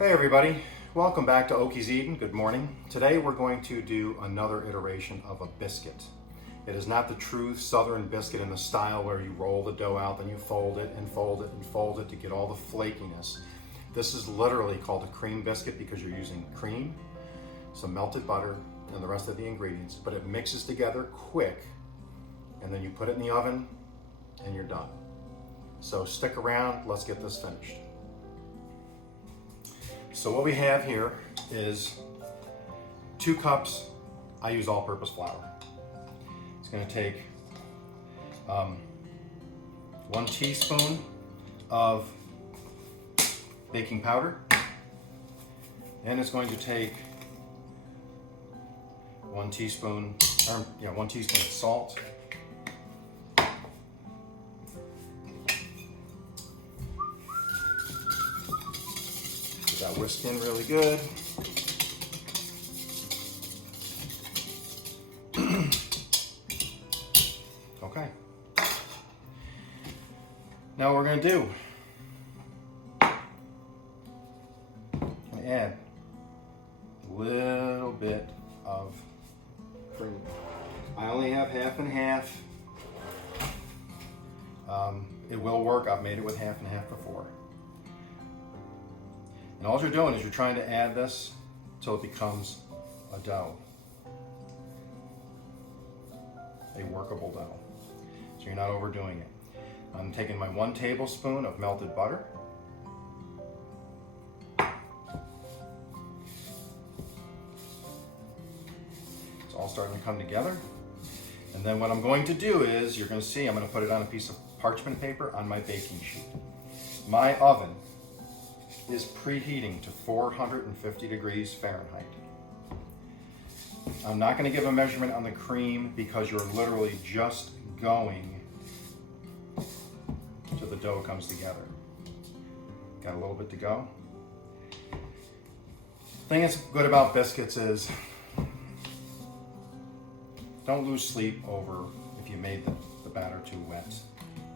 Hey everybody, welcome back to Okies Eden. Good morning. Today we're going to do another iteration of a biscuit. It is not the true southern biscuit in the style where you roll the dough out, then you fold it and fold it and fold it to get all the flakiness. This is literally called a cream biscuit because you're using cream, some melted butter, and the rest of the ingredients, but it mixes together quick, and then you put it in the oven and you're done. So stick around, let's get this finished. So what we have here is 2 cups, I use all-purpose flour. It's going to take 1 teaspoon of baking powder, and it's going to take 1 teaspoon of salt, that whisked in really good. Okay. Now what we're going to do, I'm going to add a little bit of cream. I only have half and half. It will work. I've made it with half and half before. And all you're doing is you're trying to add this until it becomes a dough, a workable dough. So you're not overdoing it. I'm taking my 1 tablespoon of melted butter. It's all starting to come together. And then what I'm going to do is, you're going to see, I'm going to put it on a piece of parchment paper on my baking sheet. My oven is preheating to 450 degrees Fahrenheit. I'm not going to give a measurement on the cream because you're literally just going till the dough comes together. Got a little bit to go. Thing that's good about biscuits is don't lose sleep over if you made the batter too wet,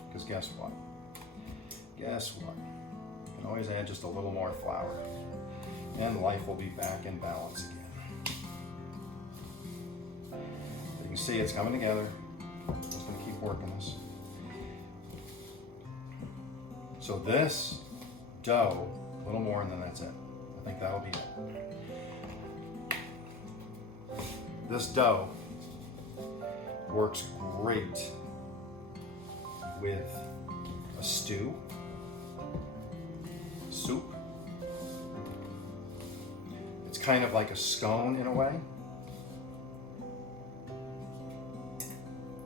because guess what? Always add just a little more flour and life will be back in balance again. You can see it's coming together. I'm just going to keep working this. So this dough, a little more and then that's it. I think that'll be it. This dough works great with a stew, soup. It's kind of like a scone in a way.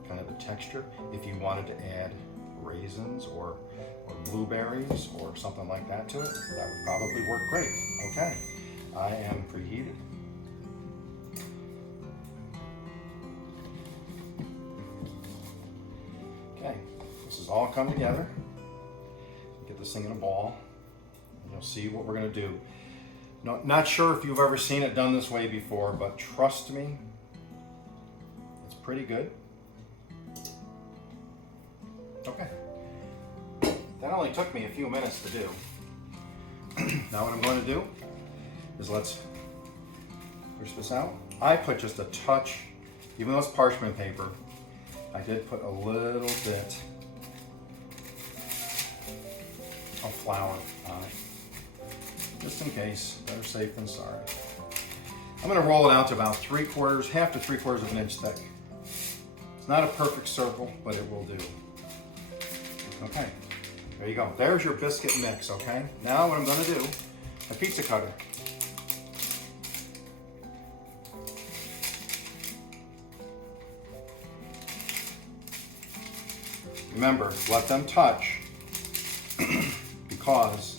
Kind of the texture. If you wanted to add raisins or blueberries or something like that to it, that would probably work great. Okay, I am preheated. Okay, this has all come together. Get this thing in a ball. You'll see what we're going to do. No, not sure if you've ever seen it done this way before, but trust me, it's pretty good. Okay. That only took me a few minutes to do. Now what I'm going to do is let's push this out. I put just a touch, even though it's parchment paper, I did put a little bit of flour on it. Just in case, better safe than sorry. I'm going to roll it out to about half to 3/4 of an inch thick. It's not a perfect circle, but it will do. Okay, there you go. There's your biscuit mix, okay? Now what I'm going to do, a pizza cutter. Remember, let them touch because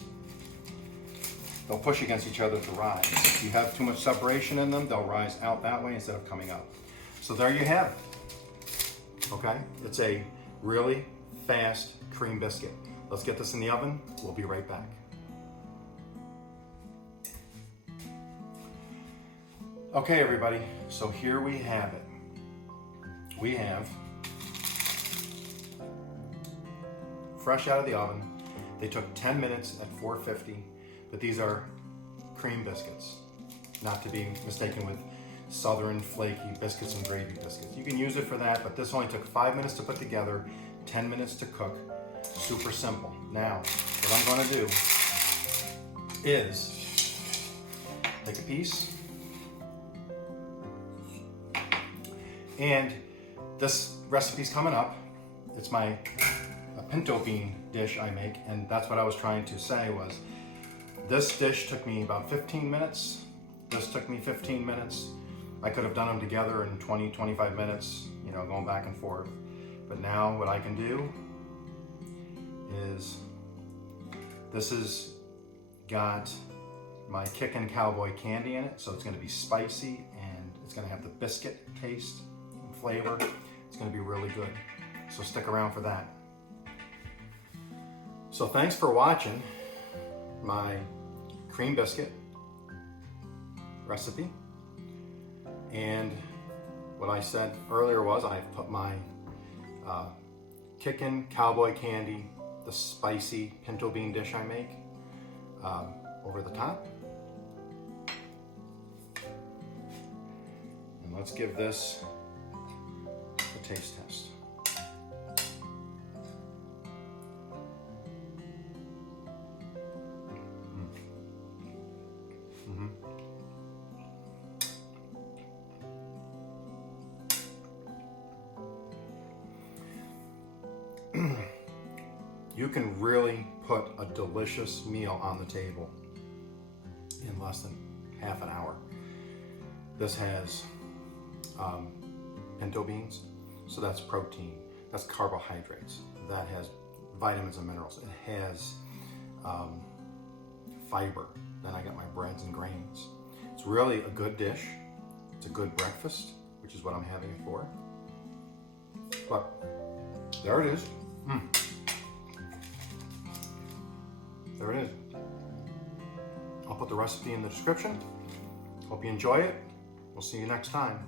they'll push against each other to rise. If you have too much separation in them, they'll rise out that way instead of coming up. So there you have it. Okay? It's a really fast cream biscuit. Let's get this in the oven. We'll be right back. Okay, everybody. So here we have it. We have fresh out of the oven. They took 10 minutes at 450, but these are cream biscuits, not to be mistaken with Southern flaky biscuits and gravy biscuits. You can use it for that, but this only took 5 minutes to put together, 10 minutes to cook. Super simple. Now, what I'm going to do is take a piece, and this recipe's coming up. It's a pinto bean dish I make, and that's what I was trying to say was, this dish took me about 15 minutes. This took me 15 minutes. I could have done them together in 20, 25 minutes, you know, going back and forth. But now what I can do is, this has got my Kickin' Cowboy candy in it, so it's gonna be spicy and it's gonna have the biscuit taste and flavor. It's gonna be really good. So stick around for that. So thanks for watching my cream biscuit recipe. And what I said earlier was I've put my Kickin' Cowboy candy, the spicy pinto bean dish I make, over the top. And let's give this a taste test. You can really put a delicious meal on the table in less than half an hour. This has pinto beans, so that's protein, that's carbohydrates, that has vitamins and minerals, it has fiber, then I got my breads and grains. It's really a good dish. It's a good breakfast, which is what I'm having it for. But there it is. There it is. I'll put the recipe in the description. Hope you enjoy it. We'll see you next time.